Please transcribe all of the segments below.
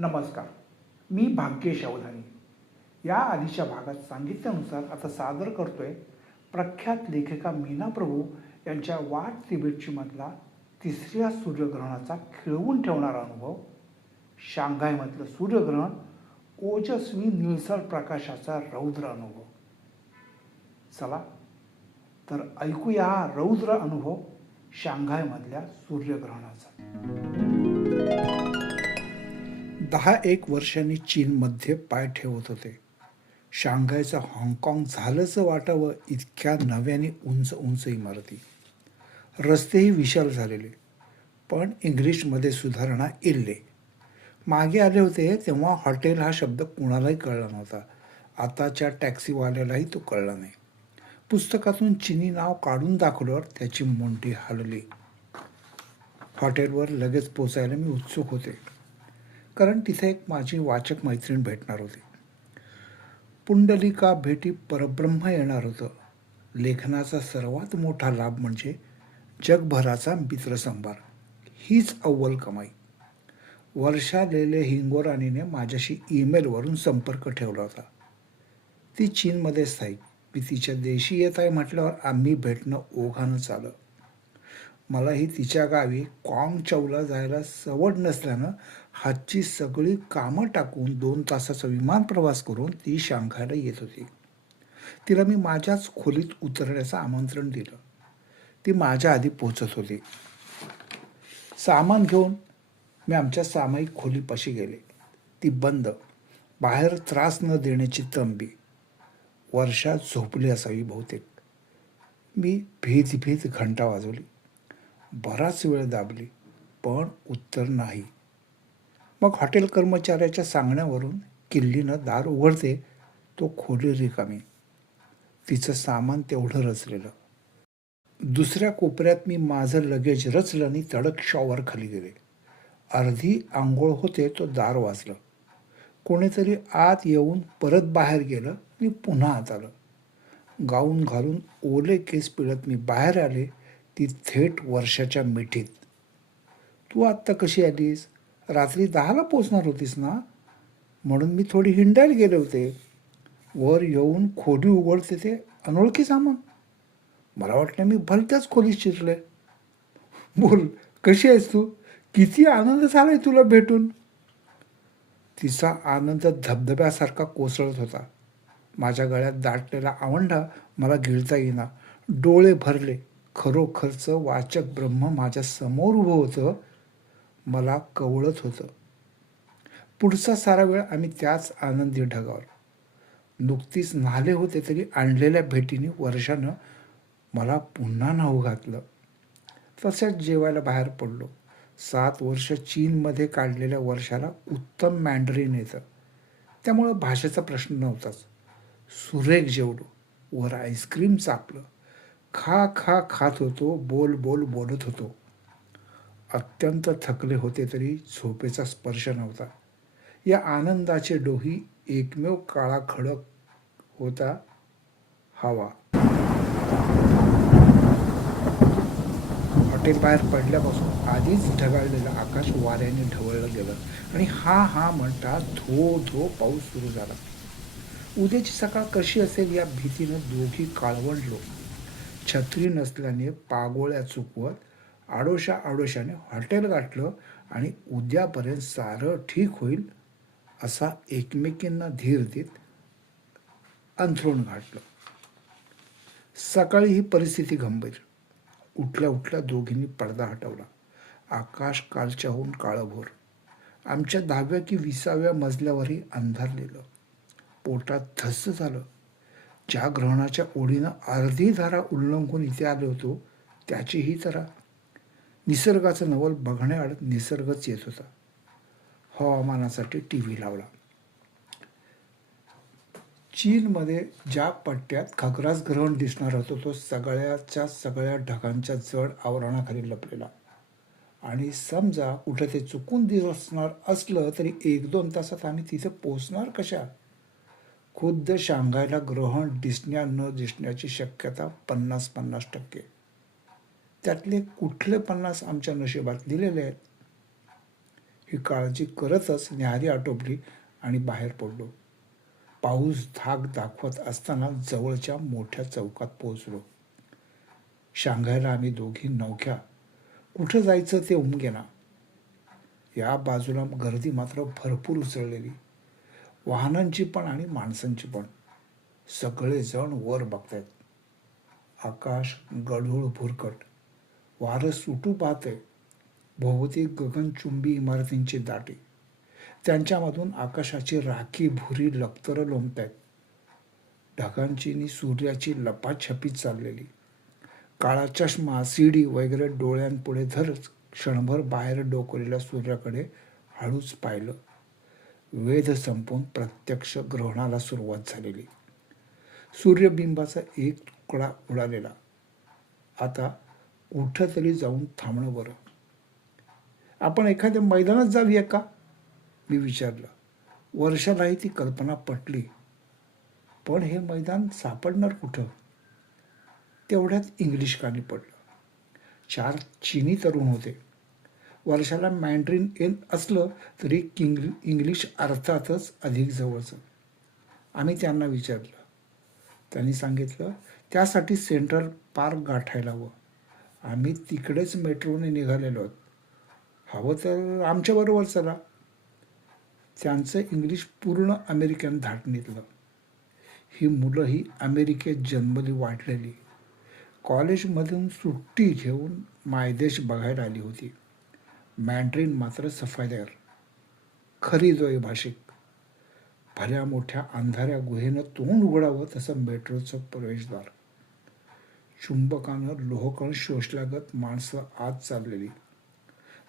नमस्कार. मी भाग्येश अवधानी. या आधीच्या भागात सांगितल्यानुसार आता सादर करतोय प्रख्यात लेखिका मीना प्रभू यांच्या वाट तिबेटची मधला तिसऱ्या सूर्यग्रहणाचा खिळवून ठेवणारा अनुभव, शांघायमधलं सूर्यग्रहण, ओजस्वी निळसर प्रकाशाचा रौद्र अनुभव. चला तर ऐकूया हा रौद्र अनुभव शांघायमधल्या सूर्यग्रहणाचा. 10-1 वर्षांनी चीनमध्ये पाय ठेवत होते. शांघायचं हाँगकाँग झालंच वाटावं इतक्या नव्याने उंच उंच इमारती. रस्तेही विशाल झालेले, पण इंग्लिशमध्ये सुधारणा इल्ले. मागे आले होते तेव्हा हॉटेल हा शब्द कुणालाही कळला नव्हता. आताच्या टॅक्सीवाल्यालाही तो कळला नाही. पुस्तकातून चिनी नाव काढून दाखवल्यावर त्याची मुंडी हलली. हॉटेलवर लगेच पोचायला मी उत्सुक होते, कारण तिथे एक माझी वाचक मैत्रीण भेटणार होती. पुंडलिका भेटी परब्रह्म येणार होतं. लेखनाचा सर्वात मोठा लाभ म्हणजे जगभराचा मित्रसंभार. हीच अव्वल कमाई. वर्षा लेले हिंगोरानीने माझ्याशी ईमेलवरून संपर्क ठेवला होता. ती चीनमध्ये स्थायिक. मी तिच्या देशी येत आहे म्हटल्यावर आम्ही भेटणं ओघानंच आलं. मलाही तिच्या गावी क्वांगचौला जायला सवड नसल्यानं हातची सगळी कामं टाकून 2 तासाचा विमान प्रवास करून ती शांघायला येत होती. तिला मी माझ्याच खोलीत उतरण्याचं आमंत्रण दिलं. ती माझ्या आधी पोचत होती. सामान घेऊन मी आमच्या सामायिक खोलीपाशी गेले. ती बंद, बाहेर त्रास न देण्याची तंबी. वर्षा झोपली असावी बहुतेक. मी भीत भीत घंटा वाजवली. बराच वेळ दाबली, पण उत्तर नाही. मग हॉटेल कर्मचाऱ्याच्या सांगण्यावरून किल्लीनं दार उघडते तो खोली रिकामी. तिचं सामान तेवढं रचलेलं. दुसऱ्या कोपऱ्यात मी माझं लगेज रचलं आणि तडक शॉवर खाली गेले. अर्धी आंघोळ होते तो दार वाजलं. कोणीतरी आत येऊन परत बाहेर गेलं आणि पुन्हा आत आलं. गाऊन घालून ओले केस पिळत मी बाहेर आले. ती थेट वर्षाच्या मिठीत. तू आत्ता कशी आलीस? रात्री 10ला पोचणार होतीस ना? म्हणून मी थोडी हिंडायला गेले होते. वर येऊन खोली उघडते ते अनोळखी सामान. मला वाटलं मी भलत्याच खोलीत शिरले. बोल, कशी आहेस तू? किती आनंद झालाय तुला भेटून. तिचा आनंद धबधब्यासारखा कोसळत होता. माझ्या गळ्यात दाटलेला आवंढा मला गिळता येईना. डोळे भरले. खरोखरचं वाचक ब्रह्म माझ्या समोर उभं होतं. मला कवळत होतं. पुढचा सारा वेळ आम्ही त्याच आनंदी ढगावर. नुकतीच न्हाले होते तरी आणलेल्या भेटीने वर्षानं मला पुन्हा न्हाऊ घातलं. तसंच जेवायला बाहेर पडलो. 7 वर्ष चीनमध्ये काढलेल्या वर्षाला उत्तम मॅन्डरीन येतं, त्यामुळं भाषेचा प्रश्न नव्हताच. सुरेख जेवलो. वर आईस्क्रीम चापलं. खा खा खात होतो. बोल बोल बोलत होतो. अत्यंत थकले होते तरी झोपेचा स्पर्श नव्हता. या आनंदाचे डोही एकमेव काळा खडक होता, हवा. हॉटेल बाहेर पडल्यापासून आधीच ढगाळलेलं आकाश वाऱ्याने ढवळलं गेलं आणि हा म्हणता धो धो पाऊस सुरू झाला. उद्याची सकाळ कशी असेल या भीतीनं दोघी काळवंडलो. छत्री नसल्याने पागोळ्या चुकवत आडोशाने हॉटेल गाठलं आणि उद्यापर्यंत सारं ठीक होईल असा एकमेकींना धीर देत अंथरूण घातलं. सकाळी ही परिस्थिती गंभीर. उठल्या दोघींनी पडदा हटवला. आकाश कालच्याहून काळभोर. आमच्या 10व्या की 20व्या मजल्यावरही अंधारलेलं. पोटात धस्स झालं. ज्या ग्रहणाच्या ओढीनं अर्धी धारा उल्लंघून इथे आलो होतो त्याचीही तरा. निसर्गाचं नवल बघण्याआड निसर्गच येत होता. हवामानासाठी TV लावला. चीनमध्ये ज्या पट्ट्यात खग्रास ग्रहण दिसणार होतं तो सगळ्या ढगांच्या जड आवरणाखाली लपलेला. आणि समजा कुठं ते चुकून दिसणार असलं तरी 1-2 तासात आम्ही तिथे पोचणार कशा? खुद्द शांघायला ग्रहण दिसण्या न दिसण्याची शक्यता 50-50%. त्यातले कुठले 50 आमच्या नशिबात दिलेले आहेत? ही काळजी करतच न्याहारी आटोपली आणि बाहेर पडलो. पाऊस धाक दाखवत असताना जवळच्या मोठ्या चौकात पोहोचलो. शांघायला आम्ही दोघी नवख्या. कुठं जायचं ते उमगेना. या बाजूला गर्दी मात्र भरपूर उसळलेली, वाहनांची पण आणि माणसांची पण. सगळेजण वर बघतायत. आकाश गढूळ भुरकट, वारं सुटू पाहतंय. भोवती गगनचुंबी इमारतींची दाटी, त्यांच्यामधून आकाशाची राखी भुरी लपतरं लोंबतायत. ढगांची नि सूर्याची लपाछपी चाललेली. काळा चष्मा, सीडी वगैरे डोळ्यांपुढे धरच क्षणभर बाहेर डोकलेल्या सूर्याकडे हळूच पाहिलं. वेध संपून प्रत्यक्ष ग्रहणाला सुरुवात झालेली. सूर्यबिंबाचा एक तुकडा उडालेला. आता कुठं तरी जाऊन थांबणं बरं. आपण एखाद्या मैदानात जाऊया का, मी विचारलं. वर्षालाही ती कल्पना पटली. पण हे मैदान सापडणार कुठं? तेवढ्यात इंग्लिश कानी पडलं. 4 चीनी तरुण होते. वर्षाला मॅन्ड्रिन येत असलं तरी इंग्लिश अर्थातच अधिक जवळचं. आम्ही त्यांना विचारलं. त्यांनी सांगितलं त्यासाठी सेंट्रल पार्क गाठायला हवं. आम्ही तिकडेच मेट्रोने निघालेलो आहोत. हवं तर आमच्याबरोबर चला. त्यांचं इंग्लिश पूर्ण अमेरिकन धाटणीतलं. ही मुलंही अमेरिकेत जन्मली वाढलेली. कॉलेजमधून सुट्टी घेऊन मायदेश बघायला आली होती. मॅन्ड्रिन मात्र सफाईदार, खरी द्वैभाषिक. भल्या मोठ्या अंधाऱ्या गुहेनं तोंड उघडावं तसं मेट्रोचं प्रवेशद्वार. चुंबकानं लोहकण शोषल्यागत माणसं आत चाललेली.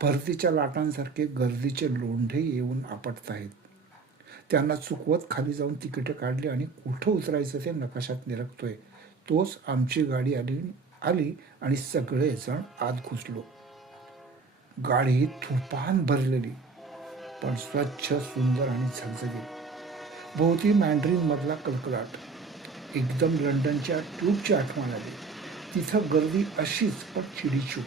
भरतीच्या लाटांसारखे गर्दीचे लोंढे येऊन आपटताहेत. त्यांना चुकवत खाली जाऊन तिकीटं काढली आणि कुठं उतरायचं ते नकाशात निरखतोय तोच आमची गाडी आली आणि सगळेजण आत घुसलो. गाडी तुफान भरलेली, पण स्वच्छ, सुंदर आणि झगझगीत. भोवती मॅन्ड्रिनमधला कलकलाट. एकदम लंडनच्या ट्यूबची आठवण आली. तिथं गर्दी अशीच, पण चिडीचूप.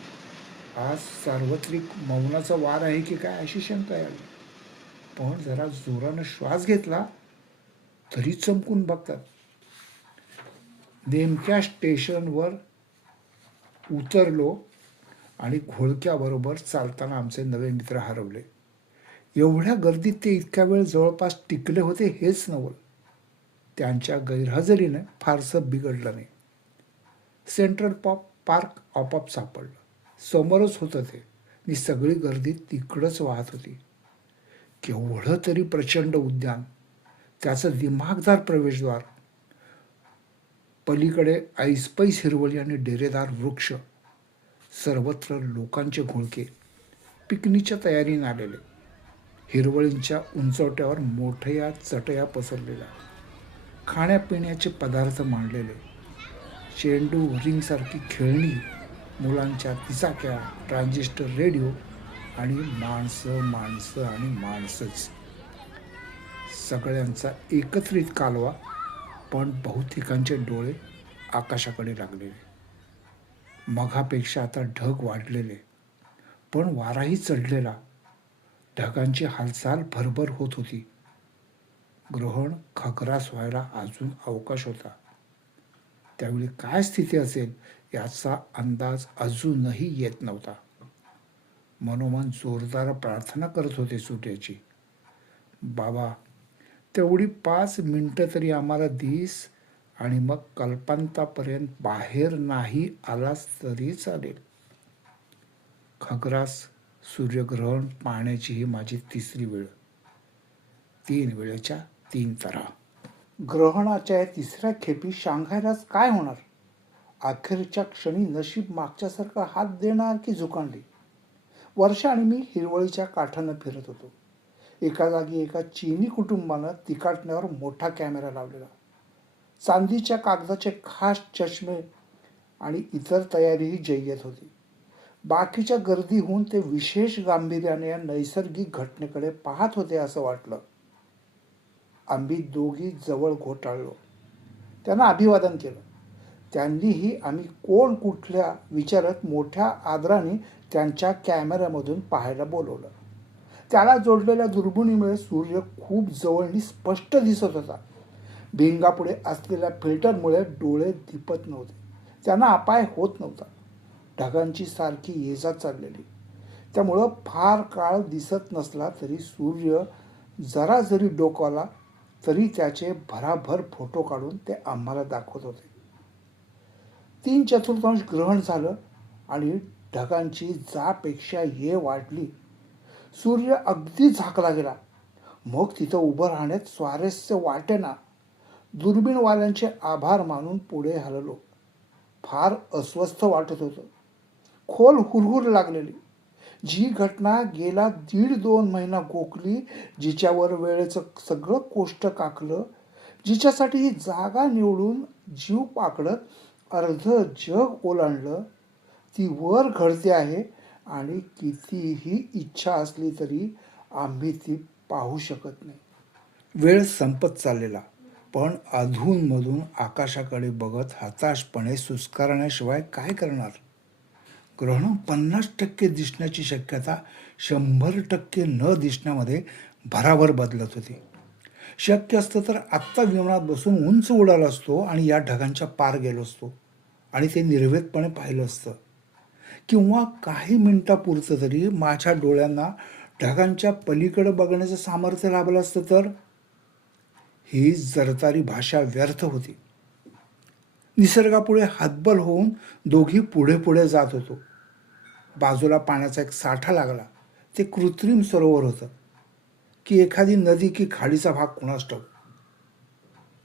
आज सार्वत्रिक मौनाचा वार आहे की काय अशी शंका आली. पण जरा जोरानं श्वास घेतला तरी चमकून बघतात. नेमक्या स्टेशनवर उतरलो आणि घोळक्याबरोबर चालताना आमचे नवे मित्र हरवले. एवढ्या गर्दीत ते इतक्या वेळ जवळपास टिकले होते हेच नवल. त्यांच्या गैरहजेरीने फारसं बिघडलं नाही. सेंट्रल पार्क आपोआप सापडलं. समोरच होतं ते आणि सगळी गर्दी तिकडंच वाहत होती. केवढं तरी प्रचंड उद्यान, त्याचं दिमागदार प्रवेशद्वार, पलीकडे ऐसपैस हिरवळी आणि डेरेदार वृक्ष, सर्वत्र लोकांचे घोळके, पिकनिकच्या तयारीने आलेले. हिरवळींच्या उंचवट्यावर मोठ्या चटया पसरलेल्या, खाण्यापिण्याचे पदार्थ मांडलेले, चेंडू रिंगसारखी खेळणी, मुलांच्या तिचाक्या, ट्रान्झिस्टर रेडिओ आणि माणसं माणसं आणि माणसंच. सगळ्यांचा एकत्रित कालवा, पण बहुतेकांचे डोळे आकाशाकडे लागलेले. मघापेक्षा आता ढग वाढलेले, पण वाराही चढलेला. ढगांची हालचाल भरभर होत होती. ग्रहण खग्रास व्हायला अजून अवकाश होता. त्यावेळी काय स्थिती असेल याचा अंदाज अजूनही येत नव्हता. मनोमन जोरदार प्रार्थना करत होते सुट्याची. बाबा, तेवढी 5 मिनिटं तरी आम्हाला दिस आणि मग कल्पांतापर्यंत बाहेर नाही आलास तरी चालेल. खग्रास सूर्यग्रहण पाहण्याची ही माझी 3री वेळ. 3 वेळेच्या 3 तऱ्हा. ग्रहणाच्या 3ऱ्या खेपी शांघायलाच काय होणार? अखेरच्या क्षणी नशीब मागच्यासारखा हात देणार की झुकांडी? वर्षा आणि मी हिरवळीच्या काठानं फिरत होतो. एका जागी एका चीनी कुटुंबानं तिकाटण्यावर मोठा कॅमेरा लावलेला. चांदीच्या कागदाचे खास चष्मे आणि इतर तयारीही जय्यत होती. बाकीच्या गर्दीहून ते विशेष गांभीर्याने या नैसर्गिक घटनेकडे पाहत होते असं वाटलं. आम्ही दोघी जवळ घोटाळलो. त्यांना अभिवादन केलं. त्यांनीही आम्ही कोण कुठल्या विचारत मोठ्या आदराने त्यांच्या कॅमेऱ्यामधून पाहायला बोलवलं. त्याला जोडलेल्या दुर्बिणीमुळे सूर्य खूप जवळनी स्पष्ट दिसत होता. भिंगापुढे असलेल्या फिल्टरमुळे डोळे दिपत नव्हते. त्यांना अपाय होत नव्हता. ढगांची सारखी ये जा चाललेली. त्यामुळं फार काळ दिसत नसला तरी सूर्य जरा जरी डोकावला तरी त्याचे भराभर फोटो काढून ते आम्हाला दाखवत होते. 3/4 ग्रहण झालं आणि ढगांची जापेक्षा ये वाढली. सूर्य अगदी झाकला गेला. मग तिथं उभं राहण्यात स्वारस्य वाटेना. दुर्बीणवाल्यांचे आभार मानून पुढे हललो. फार अस्वस्थ वाटत होतं. खोल हुरहुर लागलेली. जी घटना गेला 1.5-2 महिना गोखली, जिच्यावर वेळेचं सगळं कोष्ट काकलं, जिच्यासाठी ही जागा निवडून जीव पाकडत अर्ध जग ओलांडलं, ती वर घडते आहे आणि कितीही इच्छा असली तरी आम्ही ती पाहू शकत नाही. वेळ संपत चाललेला, पण अधूनमधून आकाशाकडे बघत हताशपणे सुस्कारण्याशिवाय काय करणार. ग्रहण 50% दिसण्याची शक्यता 100% न दिसण्यामध्ये भराभर बदलत होती. शक्य असतं तर आत्ता विमानात बसून उंच उडालो असतो आणि या ढगांच्या पार गेलो असतो आणि ते निर्वेदपणे पाहिलं असतं. किंवा काही मिनिटापुरतं तरी माझ्या डोळ्यांना ढगांच्या पलीकडे बघण्याचं सामर्थ्य लाभलं असतं तर. ही जरतारी भाषा व्यर्थ होती. निसर्गापुढे हातबल होऊन दोघी पुढे पुढे जात होतो. बाजूला पाण्याचा एक साठा लागला. ते कृत्रिम सरोवर होतं की एखादी नदी की खाडीचा भाग कुणास ठाऊक.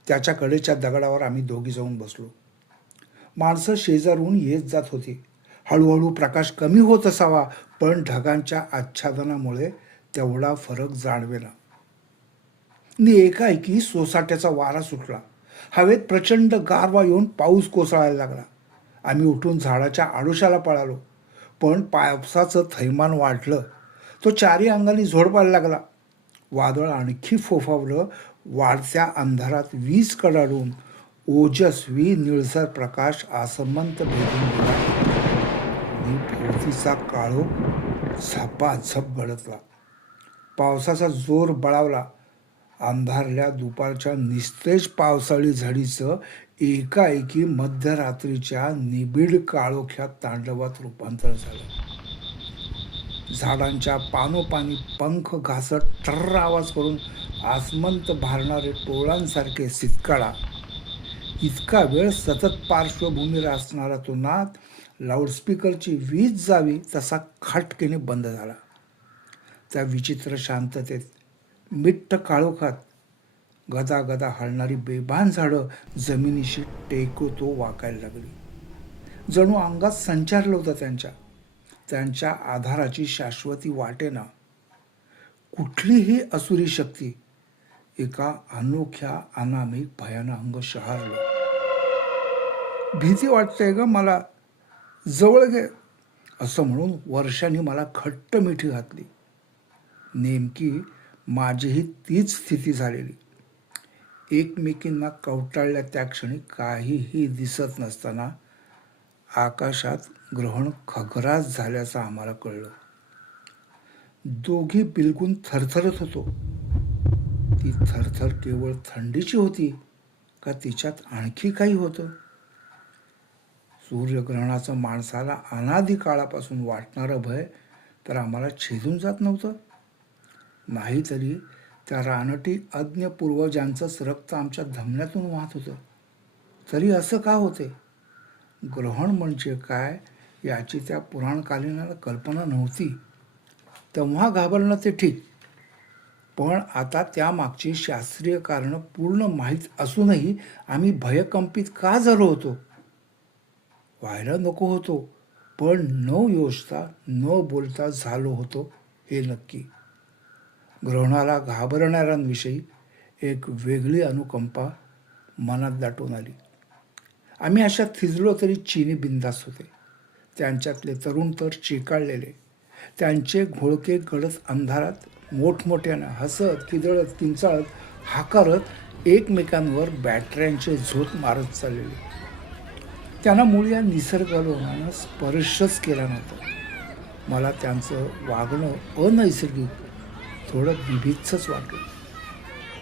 त्याच्या कडेच्या दगडावर आम्ही दोघी जाऊन बसलो. माणसं शेजारून येत जात होती. हळूहळू प्रकाश कमी होत असावा, पण ढगांच्या आच्छादनामुळे तेवढा फरक जाणवेना. एकाएकी सोसाट्याचा वारा सुटला. हवेत प्रचंड गारवा येऊन पाऊस कोसळायला लागला. आम्ही उठून झाडाच्या आडोशाला पळालो, पण पावसाचं थैमान वाढलं. तो चारी अंगाने झोडपायला लागला. वादळ आणखी फोफावलं. वाढत्या अंधारात वीज कडाडून ओजस्वी निळसर प्रकाश आसमंत भेदून गेला आणि भोवतीचा काळोख झपाझप गडतला. पावसाचा जोर बळावला. अंधारल्या दुपारच्या निस्तेज पावसाळी झडीचं एकाएकी मध्यरात्रीच्या निबिड काळोख्यात तांडवात रूपांतर झालं. झाडांच्या पानोपानी पंख घासत ट्र्र आवाज करून आसमंत भारणारे टोळांसारखे सितकाळा. इतका वेळ सतत पार्श्वभूमीवर असणारा तो नाद लाऊडस्पीकरची वीज जावी तसा खटकेने बंद झाला. त्या विचित्र शांततेत, मिट्ट काळोखात गदागदा हलणारी बेभान झाडं जमिनीशी टेकोतो वाकायला लागली. जणू अंगात संचारलं होतं त्यांच्या आधाराची शाश्वती वाटेना. कुठलीही असुरी शक्ती एका अनोख्या अनामिक भयानं अंग शहारलं. भीती वाटते ग मला, जवळ घे, असं म्हणून वर्षांनी मला घट्ट मिठी घातली. नेमकी माझीही तीच स्थिती झालेली. एकमेकींना कवटाळल्या त्या क्षणी काहीही दिसत नसताना आकाशात ग्रहण खग्रास झाल्याचं आम्हाला कळलं. दोघी बिलगून थरथरत होतो. ती थरथर केवळ थंडीची होती का तिच्यात आणखी काही होतं? सूर्यग्रहणाचं माणसाला अनादी काळापासून वाटणारं भय तर आम्हाला छेदून जात नव्हतं. नाहीतरी त्या रानटी अज्ञ पूर्वजांचंच रक्त आमच्या धमन्यातून वाहत होतं. तरी असं का होते? ग्रहण म्हणजे काय याची त्या पुराणकालीनाला कल्पना नव्हती. तेव्हा घाबरणं ते ठीक, पण आता त्यामागची शास्त्रीय कारणं पूर्ण माहीत असूनही आम्ही भयकंपित का झालो होतो? व्हायला नको होतो, पण न योजता न बोलता झालो होतो हे नक्की. ग्रहणाला घाबरणाऱ्यांविषयी एक वेगळी अनुकंपा मनात दाटून आली. आम्ही अशा थिजलो तरी चिनी बिंदास होते. त्यांच्यातले तरुण तर चिकाळलेले. त्यांचे घोळके गडद अंधारात मोठमोठ्यानं हसत, किदळत, किंचाळत, हाकारत एकमेकांवर बॅटऱ्यांचे झोत मारत चाललेले. त्यांना मूळ या निसर्गलोनानं स्पर्शच केला नव्हता. मला त्यांचं वागणं अनैसर्गिक, थोडं बिभत्सच वाटलं.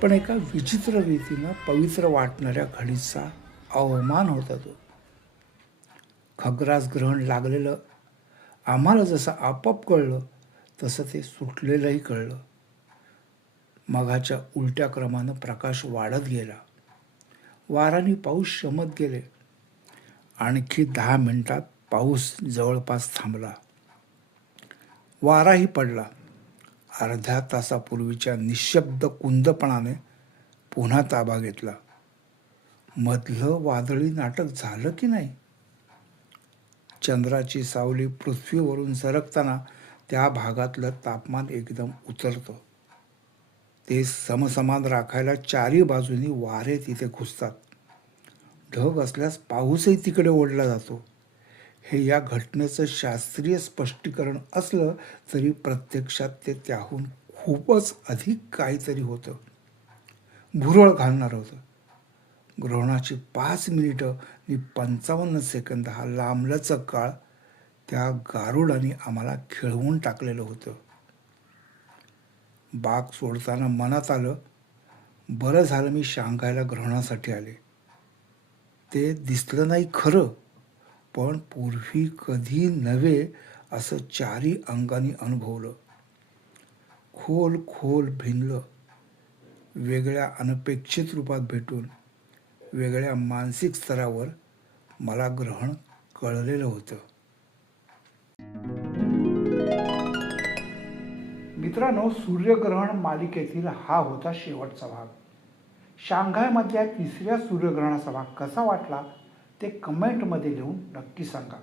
पण एका विचित्र रीतीनं पवित्र वाटणाऱ्या घडीचा अवमान होता तो. खग्रास ग्रहण लागलेलं आम्हाला जसं आपोआप कळलं तसं ते सुटलेलंही कळलं. मघाच्या उलट्या क्रमानं प्रकाश वाढत गेला. वाराने पाऊस शमत गेले. आणखी 10 मिनिटात पाऊस जवळपास थांबला. वाराही पडला. अर्ध्या तासापूर्वीच्या निशब्द कुंदपणाने पुन्हा ताबा घेतला. मधलं वादळी नाटक झालं की नाही? चंद्राची सावली पृथ्वीवरून सरकताना त्या भागातलं तापमान एकदम उतरतं. ते समसमान राखायला चारी बाजूनी वारे तिथे घुसतात. ढग असल्यास पाऊसही तिकडे ओढला जातो. हे या घटनेचं शास्त्रीय स्पष्टीकरण असलं तरी प्रत्यक्षात ते त्याहून खूपच अधिक काहीतरी होतं. भुरळ घालणार होतं. ग्रहणाची 5 मिनिटं आणि 55 सेकंद हा लांबलचक काळ त्या गारुडाने आम्हाला खेळवून टाकलेलं होतं. बाग सोडताना मनात आलं, बरं झालं मी शांघायला ग्रहणासाठी आले. ते दिसलं नाही खरं, पण पूर्वी कधी नव्हे असं चारी अंगाने अनुभवलं. खोल खोल भिनलं. वेगळ्या अनपेक्षित रूपात भेटून वेगळ्या मानसिक स्तरावर मला ग्रहण कळलेलं होतं. मित्रांनो, सूर्यग्रहण मालिकेतील हा होता शेवटचा भाग. शांघायमधल्या 3ऱ्या सूर्यग्रहणाचा भाग कसा वाटला ते कमेंटमध्ये लिहून नक्की सांगा.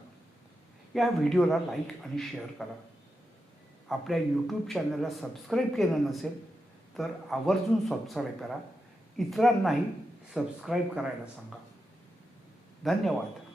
या व्हिडिओला लाईक आणि शेअर करा. आपल्या यूट्यूब चॅनलला सबस्क्राईब केलं नसेल तर आवर्जून सबस्क्राईब करा. इतरांनाही सबस्क्राईब करायला सांगा. धन्यवाद.